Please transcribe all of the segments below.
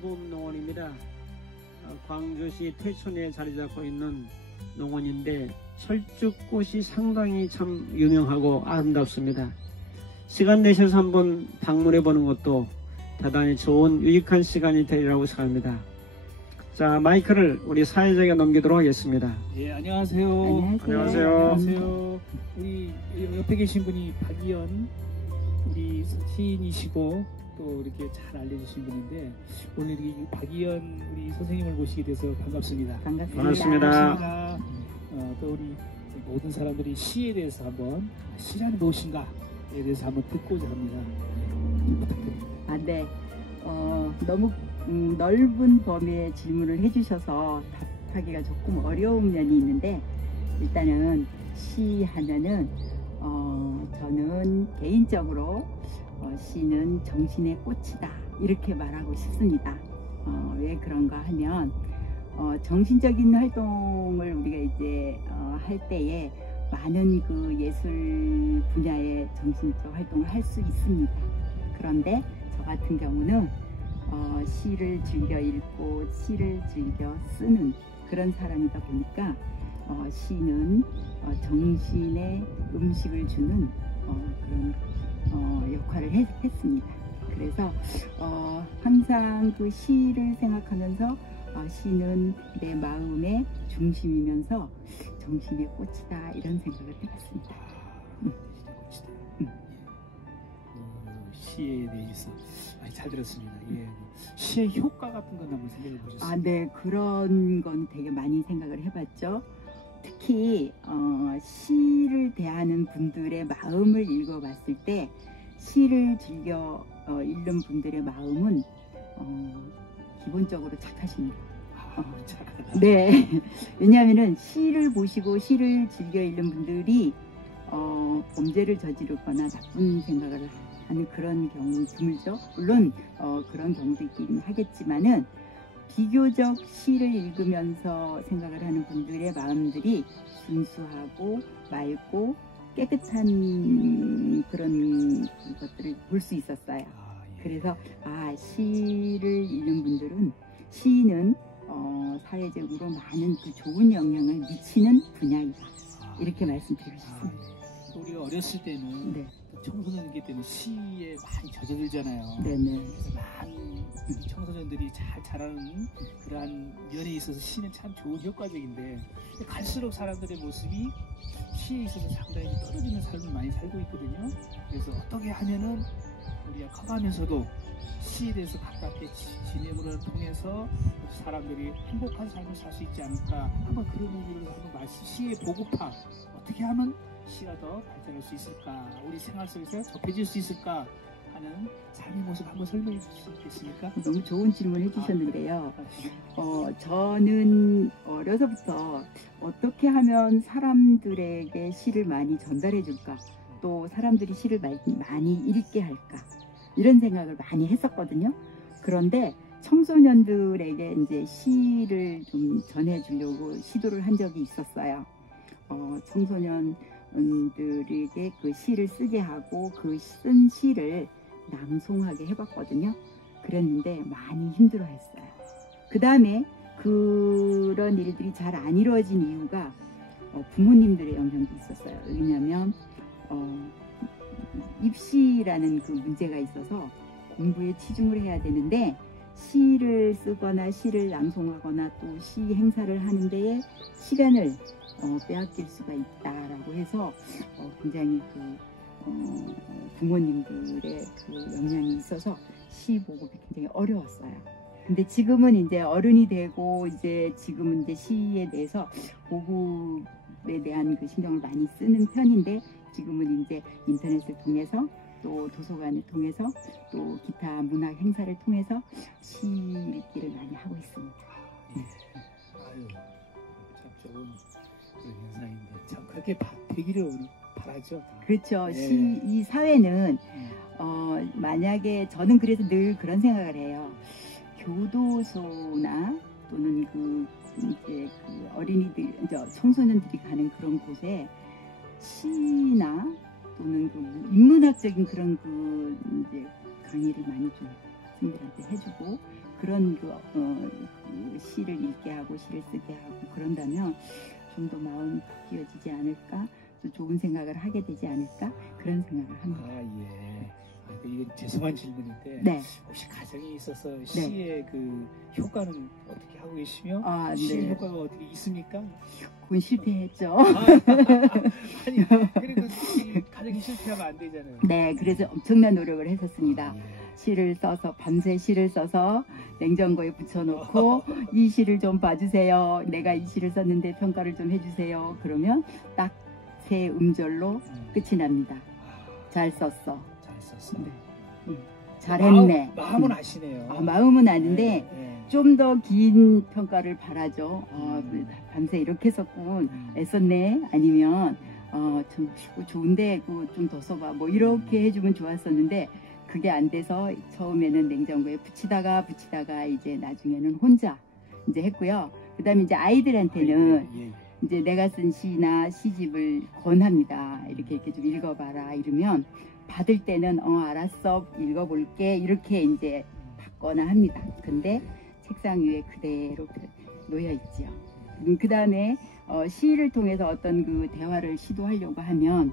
수북농원입니다. 광주시 퇴촌에 자리 잡고 있는 농원인데 철쭉꽃이 상당히 참 유명하고 아름답습니다. 시간 내셔서 한번 방문해 보는 것도 대단히 좋은 유익한 시간이 되리라고 생각합니다. 자, 마이크를 우리 사회자에게 넘기도록 하겠습니다. 예, 안녕하세요. 안녕하세요. 우리 옆에 계신 분이 박이연 우리 시인이시고 또 이렇게 잘 알려주신 분인데 오늘 이 박이연 우리 선생님을 모시게 돼서 반갑습니다. 반갑습니다. 또 우리 모든 사람들이 시에 대해서 한번 시란 무엇인가에 대해서 한번 듣고자 합니다. 부탁드립니다. 네. 너무 넓은 범위의 질문을 해주셔서 답하기가 조금 어려운 면이 있는데, 일단은 시 하면은 저는 개인적으로 시는 정신의 꽃이다 이렇게 말하고 싶습니다. 왜 그런가 하면 정신적인 활동을 우리가 이제 할 때에 많은 그 예술 분야의 정신적 활동을 할 수 있습니다. 그런데 저 같은 경우는 시를 즐겨 읽고 시를 즐겨 쓰는 그런 사람이다 보니까 시는 정신에 음식을 주는 그런 역할을 했습니다. 그래서 항상 그 시를 생각하면서 시는 내 마음의 중심이면서 정신의 꽃이다 이런 생각을 해봤습니다. 시에 대해서 많이 잘 들었습니다. 예. 시의 효과 같은 건 한번 생각해 보셨어요? 네, 그런 건 되게 많이 생각을 해봤죠. 특히 시를 대하는 분들의 마음을 읽어봤을 때 시를 즐겨 읽는 분들의 마음은 기본적으로 착하십니다. 착하다. 네, 왜냐하면은 시를 보시고 시를 즐겨 읽는 분들이 범죄를 저지르거나 나쁜 생각을 하는 그런 경우 드물죠. 물론 그런 경우도 있긴 하겠지만은 비교적 시를 읽으면서 생각을 하는 분들의 마음들이 순수하고 맑고 깨끗한 그런 것들을 볼 수 있었어요. 그래서 시를 읽는 분들은 시는 사회적으로 많은 그 좋은 영향을 미치는 분야이다 이렇게 말씀드리고 싶습니다. 우리가 어렸을 때는 네. 청소년이기 때문에 시에 많이 젖어들잖아요. 네네. 그래서 많은 청소년들이 잘 자라는 그러한 면에 있어서 시는 참 좋은 효과적인데 갈수록 사람들의 모습이 시에 있어서 상당히 떨어지는 삶을 많이 살고 있거든요. 그래서 어떻게 하면은 우리가 커가면서도 시에 대해서 가깝게 지냄으로 통해서 사람들이 행복한 삶을 살 수 있지 않을까, 한번 그런 의미로 한번 시의 보급화, 어떻게 하면 시가 더 발전할 수 있을까, 우리 생활 속에서 접해질 수 있을까 하는 삶의 모습 한번 설명해 주실 수 있겠습니까? 너무 좋은 질문 해주셨는데요. 저는 어려서부터 어떻게 하면 사람들에게 시를 많이 전달해 줄까, 또 사람들이 시를 많이 읽게 할까, 이런 생각을 많이 했었거든요. 그런데 청소년들에게 이제 시를 좀 전해 주려고 시도를 한 적이 있었어요. 청소년들에게 그 시를 쓰게 하고 그 쓴 시를 낭송하게 해봤거든요. 그랬는데 많이 힘들어했어요. 그 다음에 그런 일들이 잘 안 이루어진 이유가 부모님들의 영향도 있었어요. 왜냐하면 입시라는 그 문제가 있어서 공부에 치중을 해야 되는데 시를 쓰거나 시를 낭송하거나 또 시 행사를 하는 데에 시간을 빼앗길 수가 있다라고 해서 굉장히 부모님들의 그 영향이 있어서 시 보급이 굉장히 어려웠어요. 근데 지금은 이제 어른이 되고 이제 지금은 이제 시에 대해서 보급에 대한 그 신경을 많이 쓰는 편인데, 지금은 이제 인터넷을 통해서 또 도서관을 통해서 또 기타 문학 행사를 통해서 시 읽기를 많이 하고 있습니다. 아유, 참 좋은 그런 현상인데 참 그렇게 되기를 바라죠. 그렇죠. 네. 이 사회는 만약에 저는 그래서 늘 그런 생각을 해요. 교도소나 또는 이제 어린이들, 청소년들이 가는 그런 곳에 시나 또는 인문학적인 그런 이제 강의를 많이 좀 학생들한테 해주고, 그런 그 시를 읽게 하고 시를 쓰게 하고 그런다면 좀 더 마음이 바뀌어지지 않을까, 또 좋은 생각을 하게 되지 않을까, 그런 생각을 합니다. 아, 예. 이건 죄송한 질문인데 네. 혹시 가정에 있어서 시의 그 효과는 어떻게 하고 계시며 아, 시의 네. 효과가 어떻게 있습니까? 그건 실패했죠. 아니 그리고 이 가정이 실패하면 안 되잖아요. 네, 그래서 엄청난 노력을 했었습니다. 예. 시를 써서 밤새 시를 써서 냉장고에 붙여놓고 이 시를 좀 봐주세요. 내가 이 시를 썼는데 평가를 좀 해주세요. 그러면 딱 세 음절로 끝이 납니다. 잘 썼어. 잘 썼어. 네. 잘했네. 마음은 아시네요. 아, 마음은 아는데 네. 좀 더 긴 평가를 바라죠. 밤새 이렇게 썼군. 애썼네. 아니면 좀 좋은데 좀 더 써봐. 뭐 이렇게 해주면 좋았었는데 그게 안 돼서 처음에는 냉장고에 붙이다가 이제 나중에는 혼자 이제 했고요. 그다음에 이제 아이들한테는 예. 이제 내가 쓴 시나 시집을 권합니다. 이렇게 좀 읽어봐라 이러면 받을 때는 알았어 읽어볼게 이렇게 이제 받거나 합니다. 근데 책상 위에 그대로 놓여 있지요. 그 다음에 시를 통해서 어떤 그 대화를 시도하려고 하면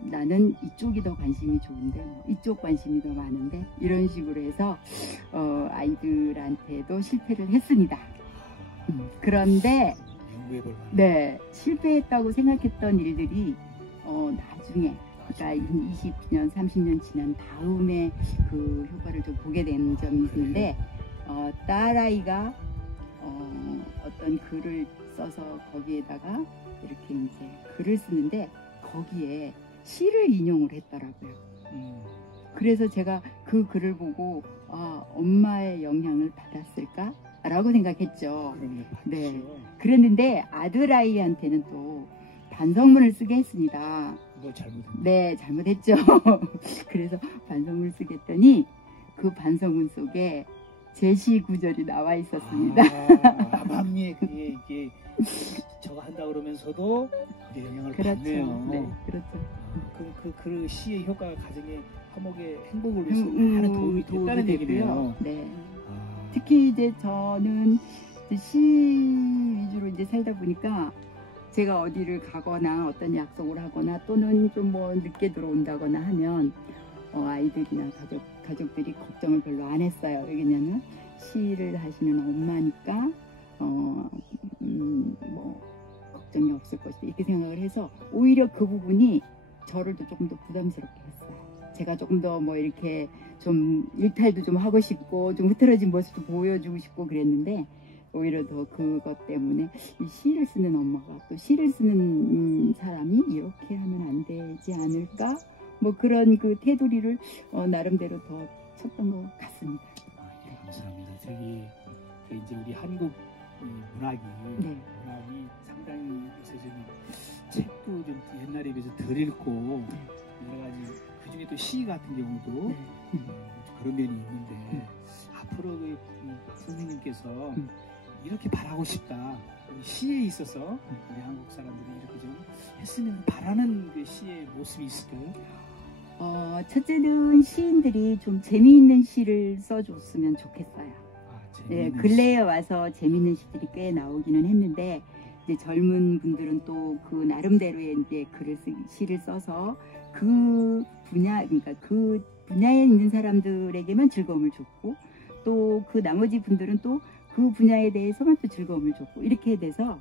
나는 이쪽이 더 관심이 좋은데 이쪽 관심이 더 많은데 이런 식으로 해서 아이들한테도 실패를 했습니다. 그런데 네, 실패했다고 생각했던 일들이 나중에 그러니까 20년, 30년 지난 다음에 그 효과를 좀 보게 된 점이 있는데 딸아이가 어떤 글을 써서 거기에다가 이렇게 이제 글을 쓰는데 거기에 시를 인용을 했더라고요. 그래서 제가 그 글을 보고 엄마의 영향을 받았을까? 라고 생각했죠. 네. 그랬는데 아들아이한테는 또 반성문을 쓰게 했습니다. 뭐 잘못했나? 네, 잘못했죠. 그래서 반성문을 쓰게 했더니 그 반성문 속에 제시 구절이 나와 있었습니다. 암암리에 그게 이게 저거 한다 그러면서도 그게 영향을 그렇죠. 받네요. 네, 그렇죠. 그 시의 효과가 가정의 화목의 행복을 위해서 많은 도움이 됐다는 얘기네요. 네. 특히 이제 저는 이제 시 위주로 이제 살다 보니까 제가 어디를 가거나 어떤 약속을 하거나 또는 좀 뭐 늦게 들어온다거나 하면 아이들이나 가족들이 걱정을 별로 안 했어요. 왜냐면 시를 하시는 엄마니까 뭐 걱정이 없을 것이다 이렇게 생각을 해서 오히려 그 부분이 저를 또 조금 더 부담스럽게 했어요. 제가 조금 더 뭐 이렇게 좀 일탈도 좀 하고 싶고 좀 흐트러진 모습도 보여주고 싶고 그랬는데 오히려 더 그것 때문에 이 시를 쓰는 엄마가 또 시를 쓰는 사람이 이렇게 하면 안 되지 않을까? 뭐 그런 그 테두리를 나름대로 더 쳤던 것 같습니다. 예, 감사합니다. 저기 이제 우리 한국 문학이 상당히 요새 좀 책도 좀 옛날에 비해서 덜 읽고 여러 가지 그중에 또 시 같은 경우도 그런 면이 있는데 앞으로 선생님께서 이렇게 바라고 싶다. 시에 있어서 우리 한국 사람들이 이렇게 좀 했으면 바라는 그 시의 모습이 있을까요? 첫째는 시인들이 좀 재미있는 시를 써줬으면 좋겠어요. 네, 근래에 와서 재미있는 시들이 꽤 나오기는 했는데 이제 젊은 분들은 또 그 나름대로의 이제 시를 써서 그 그러니까 그 분야에 있는 사람들에게만 즐거움을 줬고 또 그 나머지 분들은 또 그 분야에 대해서만 또 즐거움을 줬고 이렇게 돼서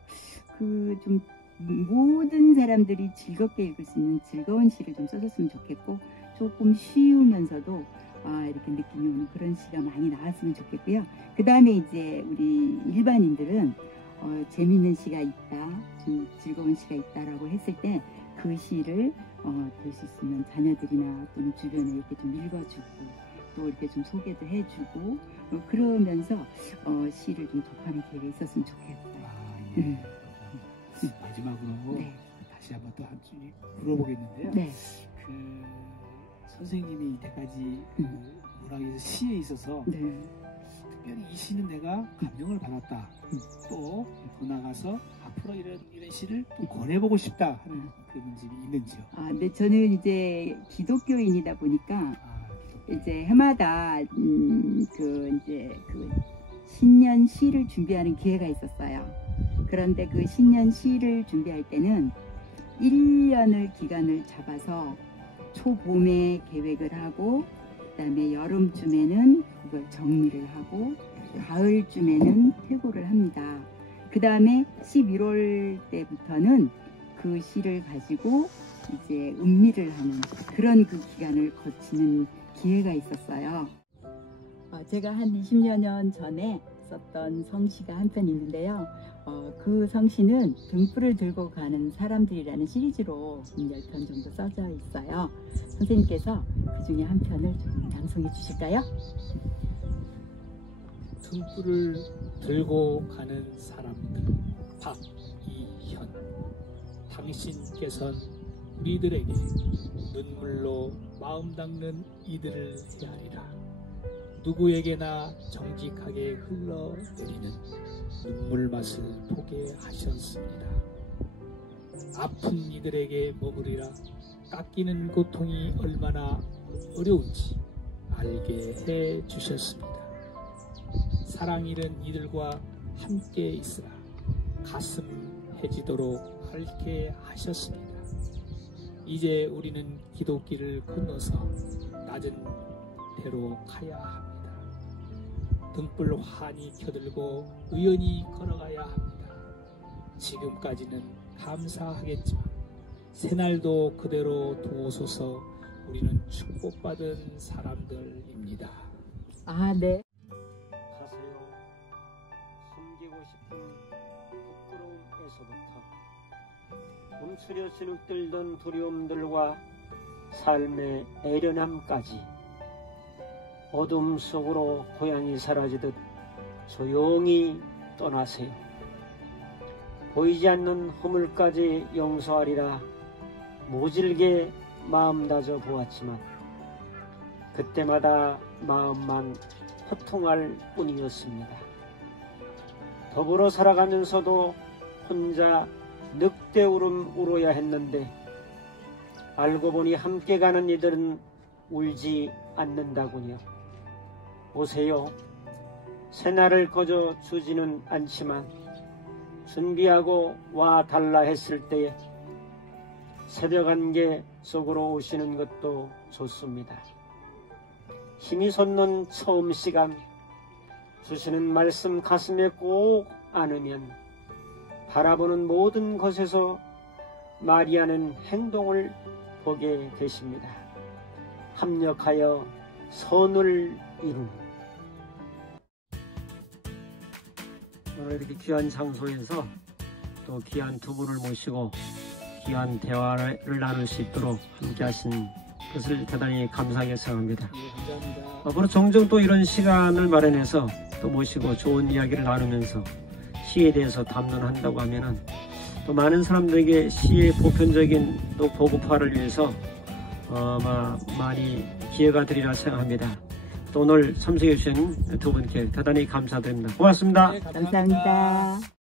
그 좀 모든 사람들이 즐겁게 읽을 수 있는 즐거운 시를 좀 써줬으면 좋겠고 조금 쉬우면서도 이렇게 느낌이 오는 그런 시가 많이 나왔으면 좋겠고요. 그 다음에 이제 우리 일반인들은 재밌는 시가 있다, 좀 즐거운 시가 있다라고 했을 때 그 시를 볼 수 있으면 자녀들이나 또는 주변에 이렇게 좀 읽어주고 또 이렇게 좀 소개도 해주고 그러면서 시를 좀 접하는 기회가 있었으면 좋겠어요. 마지막으로 다시 한번 또 한 줄 물어보겠는데요. 네. 그 선생님이 이때까지 문학에서 시에 있어서 특별히 이 시는 내가 감명을 받았다. 또 더 나가서 앞으로 이런 시를 또 권해보고 싶다 하는 그런 집이 있는지요? 네, 저는 이제 기독교인이다 보니까 이제 해마다 신년 시를 준비하는 기회가 있었어요. 그런데 그 신년 시를 준비할 때는 1년을 기간을 잡아서 초봄에 계획을 하고, 그다음에 여름쯤에는 그걸 정리를 하고, 가을쯤에는 퇴고를 합니다. 그 다음에 11월 때부터는 그 시를 가지고 이제 음미를 하는 그런 그 기간을 거치는 기회가 있었어요. 제가 한 20여 년 전에 썼던 성시가 한 편 있는데요. 그 성시는 등불을 들고 가는 사람들이라는 시리즈로 10편 정도 써져 있어요. 선생님께서 그 중에 한 편을 좀 낭송해 주실까요? 등불을 들고 가는 사람들, 박이현. 당신께선 우리들에게 눈물로 마음 닦는 이들을 헤아리라. 누구에게나 정직하게 흘러내리는 눈물 맛을 보게 하셨습니다. 아픈 이들에게 머무리라. 깎이는 고통이 얼마나 어려운지 알게 해 주셨습니다. 사랑 잃은 이들과 함께 있으라. 가슴 해지도록 앓게 하셨습니다. 이제 우리는 기도길을 건너서 낮은 데로 가야 합니다. 등불 환히 켜들고 의연히 걸어가야 합니다. 지금까지는 감사하겠지만 새날도 그대로 두어소서. 우리는 축복받은 사람들입니다. 아, 네. 가세요. 숨기고 싶은 부끄러움에서부터 움츠려 진흙들던 두려움들과 삶의 애련함까지 어둠 속으로 고향이 사라지듯 조용히 떠나세요. 보이지 않는 허물까지 용서하리라 모질게 마음 다져 보았지만 그때마다 마음만 호통할 뿐이었습니다. 더불어 살아가면서도 혼자 늑대 울음 울어야 했는데 알고 보니 함께 가는 이들은 울지 않는다군요. 오세요. 새날을 거저 주지는 않지만 준비하고 와 달라 했을 때에 새벽 안개 속으로 오시는 것도 좋습니다. 힘이 솟는 처음 시간, 주시는 말씀 가슴에 꼭 안으면 바라보는 모든 것에서 마리아는 행동을 보게 되십니다. 합력하여 선을 이루는. 오늘 이렇게 귀한 장소에서 또 귀한 두 분을 모시고 귀한 대화를 나눌 수 있도록 함께 하신 것을 대단히 감사하게 생각합니다. 네, 감사합니다. 앞으로 종종 또 이런 시간을 마련해서 또 모시고 좋은 이야기를 나누면서 시에 대해서 담론한다고 하면은 또 많은 사람들에게 시의 보편적인 또 보급화를 위해서 많이 기회가 되리라 생각합니다. 또 오늘 참석해 주신 두 분께 대단히 감사드립니다. 고맙습니다. 네, 감사합니다.